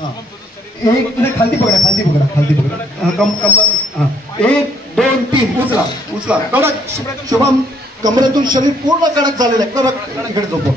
एक नाही, खालती पकडा, खालती पकडा, खालती पकडा. एक दोन तीन, उचला उचला. कडक. शुभम कमरेतून शरीर पूर्ण कडक झालेलं आहे. कडक. इकडे झोपव.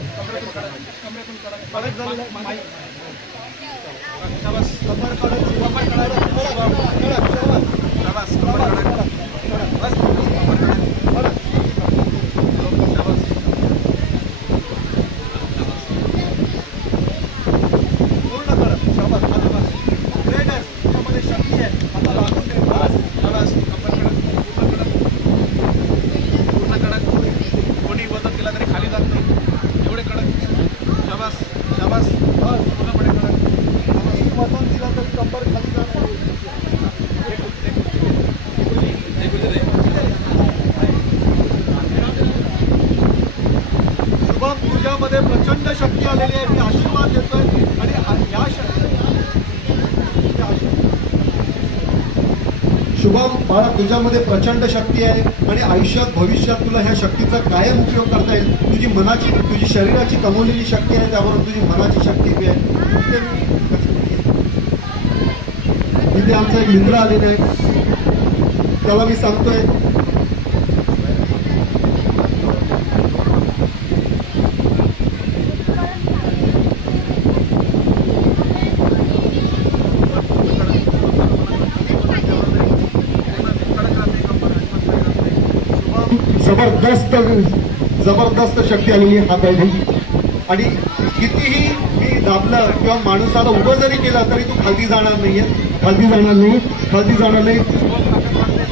प्रचंड शक्ती आलेली आहे. मी आशीर्वाद देतोय आणि या शुभम बाळा, तुझ्यामध्ये प्रचंड शक्ती आहे आणि आयुष्यात भविष्यात तुला ह्या शक्तीचा कायम उपयोग करता येईल. तुझी मनाची, तुझी शरीराची कमवलेली शक्ती आहे, त्याबरोबर तुझी मनाची शक्ती बी आहे. इथे आमचा एक मित्र आलेला आहे, त्याला मी सांगतोय जबरदस्त शक्ती आलेली आहे हातामध्ये. आणि कितीही मी दाबलं किंवा माणसाला उभं जरी केलं तरी तू खालती जाणार नाहीये. खालती जाणार नाही, खालती जाणार नाही.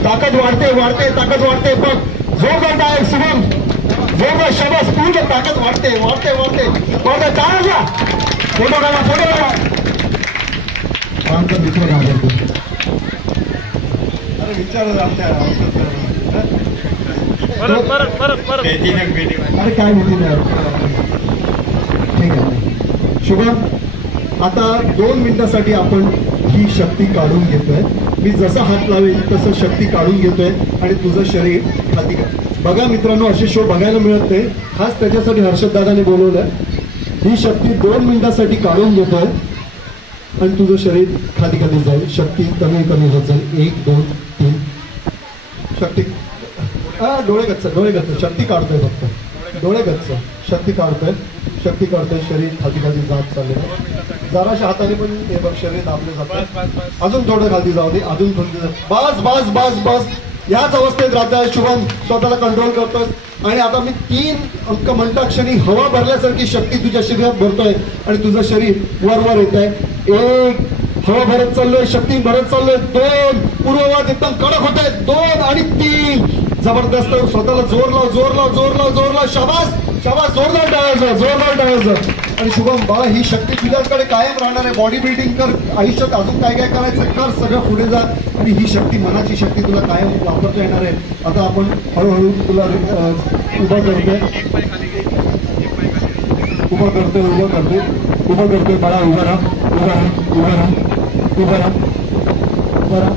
ताकद वाढते वाढते, ताकद वाढते. बघ, जोरदार आहे शुभम, जोरदार. शाबास, पूर्ण ताकद वाढते वाढते वाढते वाढते. काय घ्या, फोटो काढा, फोटो काढा. आमचा मित्र घाबरतो. अरे विचार अरे काय भीती नाही. ठीक आहे शुभम, आता 2 मिनिटासाठी आपण ही शक्ती काढून घेतोय. मी जसा हात लावेल तसं शक्ती काढून घेतोय आणि तुझं शरीर खाली का. बघा मित्रांनो, असे शो बघायला मिळत नाही. खास त्याच्यासाठी हर्षद दादाने बोलवलंय. ही शक्ती 2 मिनिटासाठी काढून घेतोय आणि तुझं शरीर खाली खाली जाईल. शक्ती कमी कमी होत जाईल. 1 2 3. शक्ती डोळे गच्च, डोळे गच्च. शक्ती काढतोय फक्त, डोळे गच्च. शक्ती काढतोय, शक्ती काढतोय. शरीर खाली खाली जात चाललेलं. जराशा हाताने पण हे बघ, शरीर दाबले जातं. अजून थोडं खाली जाऊ दे, अजून थोडं. बस बस बस बस. याच अवस्थेत राहताय शुभम, स्वतःला कंट्रोल करतोय. आणि आता मी 3 अंक म्हणता क्षणी हवा भरल्यासारखी शक्ती तुझ्या शरीरात भरतोय आणि तुझं शरीर वर वर येत आहे. 1, हवा भरत चाललोय, शक्ती भरत चाललोय. 2, पूर्ववाद एकदम कडक होत आहे. 2 आणि 3. जबरदस्त. स्वतःला जोर लाव, जोर लाव, जोर लाव, जोर लाव. शाबास शाबास. जोरदार टाळायचं, जोरदार टाळायचं. आणि शुभम बाळा, ही शक्ती तुझ्याकडे कायम राहणार आहे. बॉडी बिल्डिंग कर, आयुष्यात अजून काय काय करायचं कर, सगळं पुढे जा. आणि ही शक्ती, मनाची शक्ती तुला कायम वापरता येणार आहे. आता आपण हळूहळू तुला उभं करतोय, उभं करतोय, उभं करतोय, उभं करतोय. बाळा उभा राहा, उभा राहा, उभा राहा, उभा राहा, उभा राहा.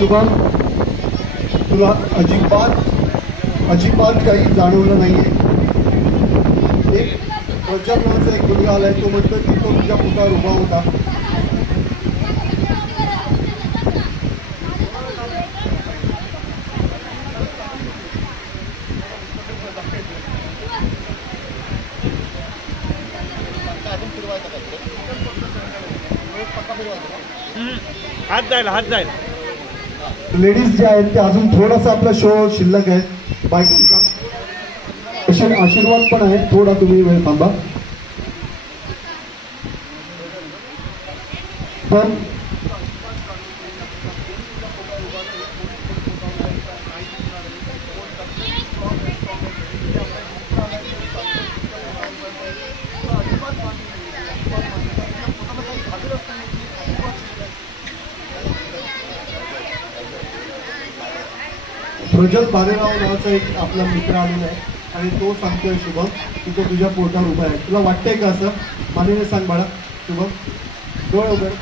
शुभम, तुला अजिबात काही जाणवलं नाहीये. एक वचन नावाचा एक मुलगा आलाय, तो म्हणतो की तो तुझ्या पोटावर उभा होता. हात जाईल, हात जाईल. लेडीज जे आहेत ते अजून थोडासा आपला शो शिल्लक आहे. बायकांचा आशीर्वाद पण आहे. थोडा तुम्ही वेळ थांबा. पण प्रज्वल बारेराव नावाचा एक आपला मित्र आलेला आहे आणि तो सांगतोय शुभम की तो तुझ्या पोटावर उभा आहे. तुला वाटतंय का असं? मानेने सांग बाळा. शुभम, डोळे उघड,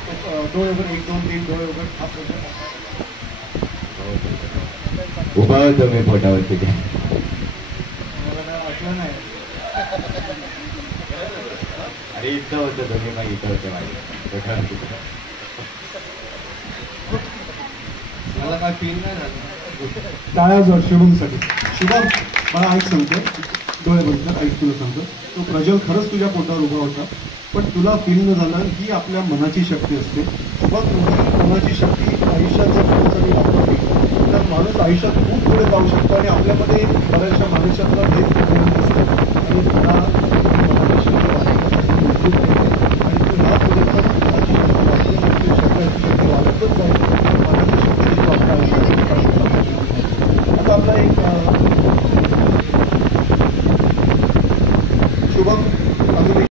डोळे उघड. 1 2 3 डोळे उघड. हात उघड. उभा होतो मी पोटावरती. नाही. अरे इथं होतं दोन्ही मग इथं होते माझे. मला काय फील नाही झालं. टाळ्या जोर शुभमसाठी. शुभम मला ऐक सांगतो, डोळे बंद कर, ऐक तुला सांगतो, तो प्रज्वल खरंच तुझ्या पोटावर उभा होता, पण तुला फील न झालं ही आपल्या मनाची शक्ती असते. शुभम ही मनाची शक्ती आयुष्यात जर माणसाने वापरली तर माणूस आयुष्यात खूप पुढे जाऊ शकतो आणि आपल्यामध्ये बऱ्याचशा माणसातला भेद असतो आणि तुला मनाची शक्ती वापरण्यासाठी